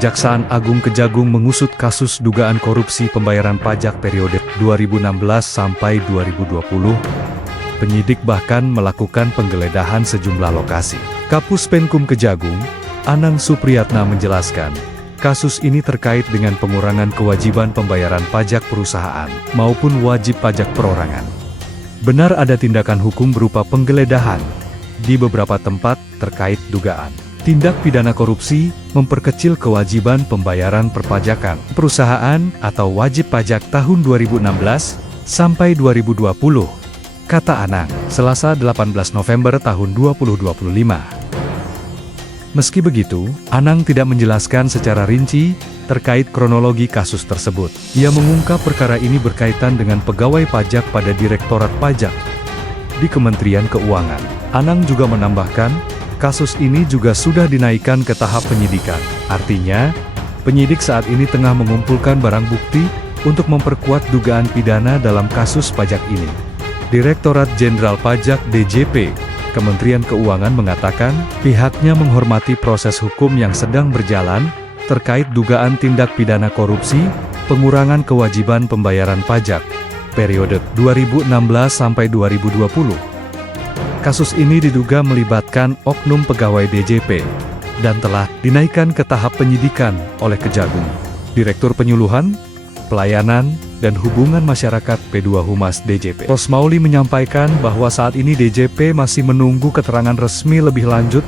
Kejaksaan Agung Kejagung mengusut kasus dugaan korupsi pembayaran pajak periode 2016 sampai 2020. Penyidik bahkan melakukan penggeledahan sejumlah lokasi. Kapus Penkum Kejagung, Anang Supriyatna menjelaskan, kasus ini terkait dengan pengurangan kewajiban pembayaran pajak perusahaan maupun wajib pajak perorangan. Benar ada tindakan hukum berupa penggeledahan di beberapa tempat terkait dugaan tindak pidana korupsi, memperkecil kewajiban pembayaran perpajakan perusahaan atau wajib pajak tahun 2016 sampai 2020, kata Anang, Selasa 18 November tahun 2025. Meski begitu, Anang tidak menjelaskan secara rinci terkait kronologi kasus tersebut. Ia mengungkap perkara ini berkaitan dengan pegawai pajak pada Direktorat Pajak di Kementerian Keuangan. Anang juga menambahkan, kasus ini juga sudah dinaikkan ke tahap penyidikan. Artinya, penyidik saat ini tengah mengumpulkan barang bukti untuk memperkuat dugaan pidana dalam kasus pajak ini. Direktorat Jenderal Pajak (DJP) Kementerian Keuangan mengatakan, pihaknya menghormati proses hukum yang sedang berjalan terkait dugaan tindak pidana korupsi, pengurangan kewajiban pembayaran pajak periode 2016 sampai 2020. Kasus ini diduga melibatkan oknum pegawai DJP dan telah dinaikkan ke tahap penyidikan oleh Kejagung. Direktur Penyuluhan, Pelayanan, dan Hubungan Masyarakat P2 Humas DJP, Rosmauli menyampaikan bahwa saat ini DJP masih menunggu keterangan resmi lebih lanjut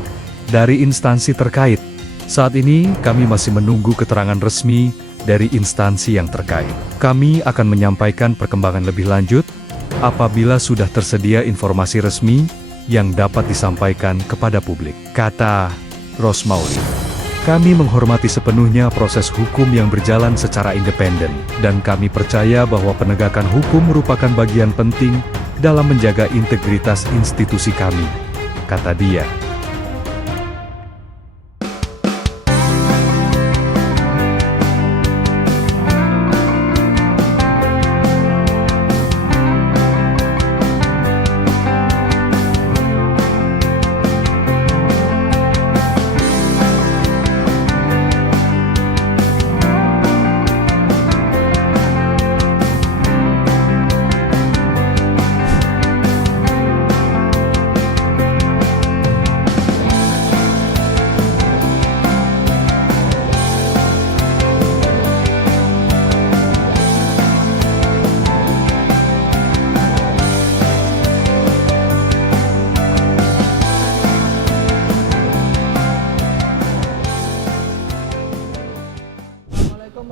dari instansi terkait. Saat ini kami masih menunggu keterangan resmi dari instansi yang terkait. Kami akan menyampaikan perkembangan lebih lanjut apabila sudah tersedia informasi resmi yang dapat disampaikan kepada publik, kata Rosmauli. Kami menghormati sepenuhnya proses hukum yang berjalan secara independen, dan kami percaya bahwa penegakan hukum merupakan bagian penting dalam menjaga integritas institusi kami, kata dia.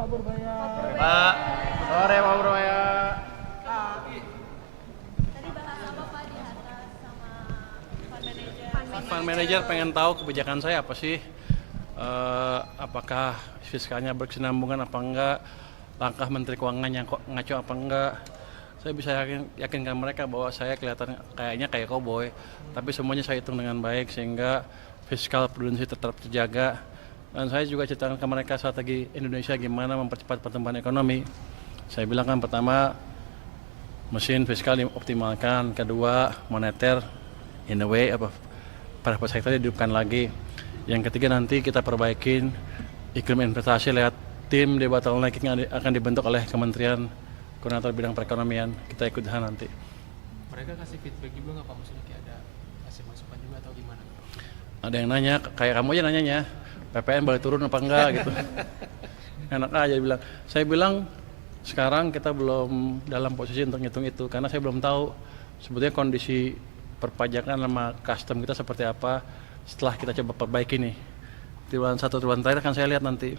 Pak Purbaya. Pak, sore Pak Purbaya. Tadi bahas apa Pak di atas sama fund manager? Fund manager pengen tahu kebijakan saya apa sih? Apakah fiskalnya berkesinambungan apa enggak? Langkah Menteri Keuangan yang kok ngaco apa enggak? Saya bisa yakinkan mereka bahwa saya kelihatan kayaknya kayak cowboy, tapi semuanya saya hitung dengan baik sehingga fiskal prudensi tetap terjaga. Dan saya juga ceritakan ke mereka strategi Indonesia gimana mempercepat pertumbuhan ekonomi. Saya bilang kan pertama, mesin fiskal dioptimalkan, kedua moneter in a way para sektor dihidupkan lagi. Yang ketiga nanti kita perbaikin iklim investasi lewat tim di bottlenecking yang akan dibentuk oleh Kementerian Koordinator Bidang Perekonomian. Kita ikut nanti. Mereka kasih feedback juga nggak Pak? Maksudnya kayak ada kasih masukan juga atau gimana? Ada yang nanya, kayak kamu aja nanyanya, PPN boleh turun apa enggak gitu. Enak aja bilang. Saya bilang sekarang kita belum dalam posisi untuk ngitung itu karena saya belum tahu sebetulnya kondisi perpajakan sama custom kita seperti apa setelah kita coba perbaiki nih. Triwulan 1 triwulan terakhir kan saya lihat nanti.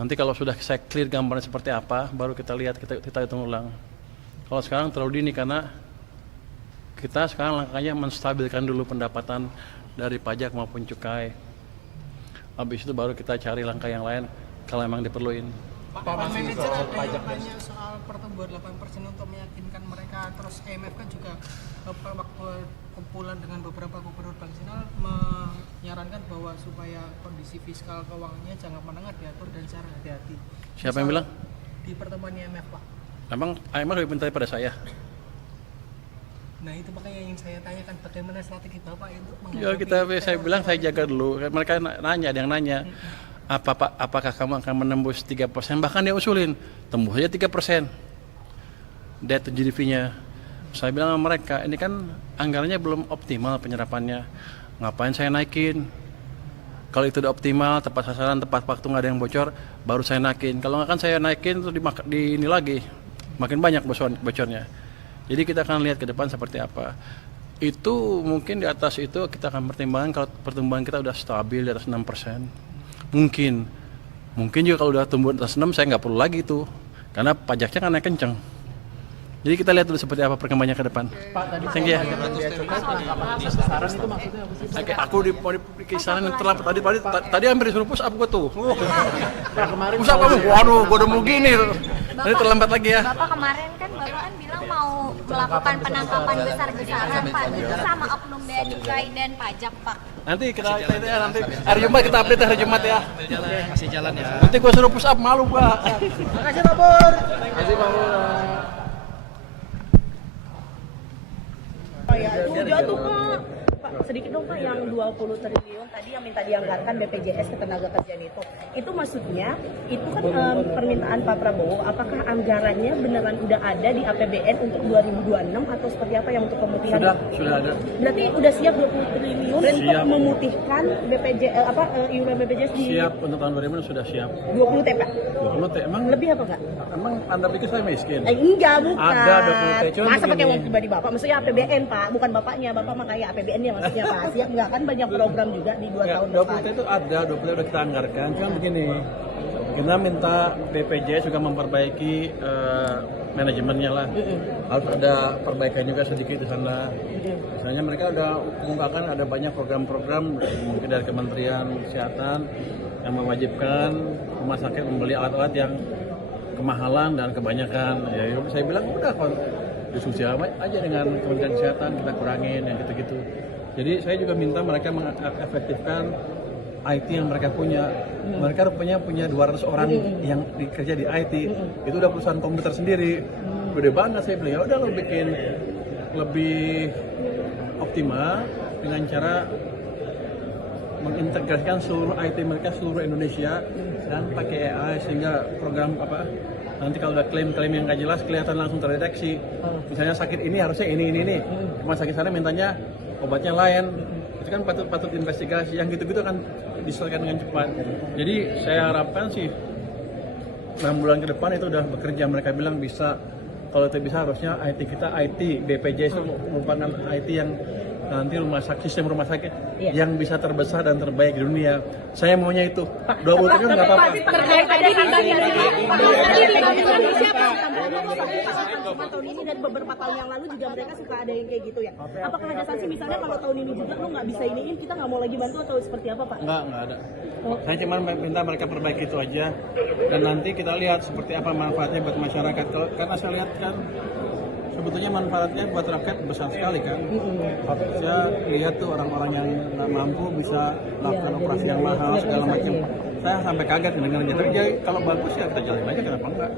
Nanti kalau sudah saya clear gambarnya seperti apa, baru kita lihat, kita hitung ulang. Kalau sekarang terlalu dini karena kita sekarang langkahnya menstabilkan dulu pendapatan dari pajak maupun cukai. Habis itu baru kita cari langkah yang lain kalau memang diperluin. Pak manajer ada yang nanya soal pertumbuhan 8% untuk meyakinkan mereka, terus IMF kan juga waktu kumpulan dengan beberapa gubernur bank sentral menyarankan bahwa supaya kondisi fiskal keuangannya jangka menengah diatur dan secara hati-hati. Siapa yang bilang? Di pertemuan IMF Pak. Emang IMF lebih pintar pada saya? Nah itu makanya yang saya tanyakan, bagaimana strategi Bapak untuk Ya saya bilang saya jaga dulu. Mereka nanya, ada yang nanya. apakah kamu akan menembus 3%? Bahkan dia usulin, tembus aja 3%. Debt to GDP-nya. Saya bilang sama mereka, ini kan anggarannya belum optimal penyerapannya. Ngapain saya naikin? Kalau itu udah optimal, tepat sasaran, tepat waktu, nggak ada yang bocor, baru saya naikin. Kalau nggak kan saya naikin terus di ini lagi, makin banyak bocornya. Jadi kita akan lihat ke depan seperti apa. Itu mungkin di atas itu kita akan pertimbangkan kalau pertumbuhan kita udah stabil di atas 6%. Mungkin juga kalau udah tumbuh di atas 6, saya nggak perlu lagi itu, karena pajaknya kan naik kenceng. Jadi kita lihat dulu seperti apa perkembangannya ke depan. Pak, tadi Thank you. sasaran itu maksudnya apa sih? Oke, aku di kisaran yang terlambat tadi hampir disuruh push up gua tuh. Yang kemarin Push up kamu, waduh, gua udah mau gini. Nanti terlambat lagi ya. Bapak kemarin kan Bapak kan bilang mau melakukan penangkapan besar-besaran Pak, itu sama oknum bea cukai dan pajak Pak. Nanti kita ya, nanti hari Jumat kita update hari Jumat ya. Kasih jalan ya. Nanti gua suruh push up, malu gua. Makasih Pak Pur. Makasih Pak Pur. Ya, itu jatuh Pak, sedikit dong Pak, yang 20 triliun tadi yang minta dianggarkan BPJS Ketenagakerjaan itu maksudnya itu kan permintaan Pak Prabowo, apakah anggarannya beneran udah ada di APBN untuk 2026 atau seperti apa yang untuk pemutihan? Sudah ada. Berarti udah siap 20 triliun untuk memutihkan iuran BPJS di Siap untuk tahun 2000 sudah siap. 20 T Pak? 20 T emang Lebih apa enggak? emang Anda pikir saya miskin? Enggak, bukan. Ada 20 T, cuma masa pakai begini. uang pribadi Bapak? Maksudnya APBN Pak, bukan Bapaknya. Bapak mah kayak APBN-nya maksudnya Pak. Siap enggak kan banyak program juga di 2 tahun 20 depan. T itu ada, 20 T udah kita anggarkan. Cuma begini, kita minta BPJS juga memperbaiki manajemennya lah. Harus ada perbaikan juga sedikit di sana. Misalnya mereka udah mengungkapkan ada banyak program-program mungkin dari Kementerian Kesehatan yang mewajibkan rumah sakit membeli alat-alat yang kemahalan dan kebanyakan. Ya, saya bilang udah diskusi aja dengan Kementerian Kesehatan, kita kurangin yang gitu-gitu. Jadi saya juga minta mereka mengefektifkan IT yang mereka punya. Mereka rupanya punya 200 orang yang kerja di IT. Itu udah perusahaan komputer sendiri. Gede banget, saya bilang ya udah lo bikin lebih optimal dengan cara mengintegrasikan seluruh IT mereka seluruh Indonesia dan pakai AI sehingga program nanti kalau ada klaim-klaim yang nggak jelas kelihatan langsung terdeteksi. Misalnya sakit ini harusnya ini. Cuma sakit sana mintanya obatnya lain. Itu kan patut investigasi. Yang gitu-gitu akan diselesaikan dengan cepat. Jadi saya harapkan sih 6 bulan ke depan itu udah bekerja. Mereka bilang bisa. Kalau itu bisa harusnya IT kita, IT BPJS itu merupakan IT yang nanti sistem rumah sakit yang bisa terbesar dan terbaik di dunia. Saya maunya itu. 20 triliun nggak apa-apa. Terkait tadi tahun ini dan beberapa tahun yang lalu juga mereka suka ada yang kayak gitu ya. Apakah ada sanksi misalnya kalau tahun ini juga lo nggak bisa iniin, kita nggak mau lagi bantu atau seperti apa Pak? Nggak ada. Saya cuma minta mereka perbaiki itu aja. Dan nanti kita lihat seperti apa manfaatnya buat masyarakat. Karena saya lihat kan sebetulnya manfaatnya buat rakyat besar sekali kan. Saya lihat tuh orang-orang yang nggak mampu bisa lakukan operasi yang mahal segala macam. Saya sampai kaget mendengarnya. Tapi kalau bagus ya kita jalin aja, kenapa enggak?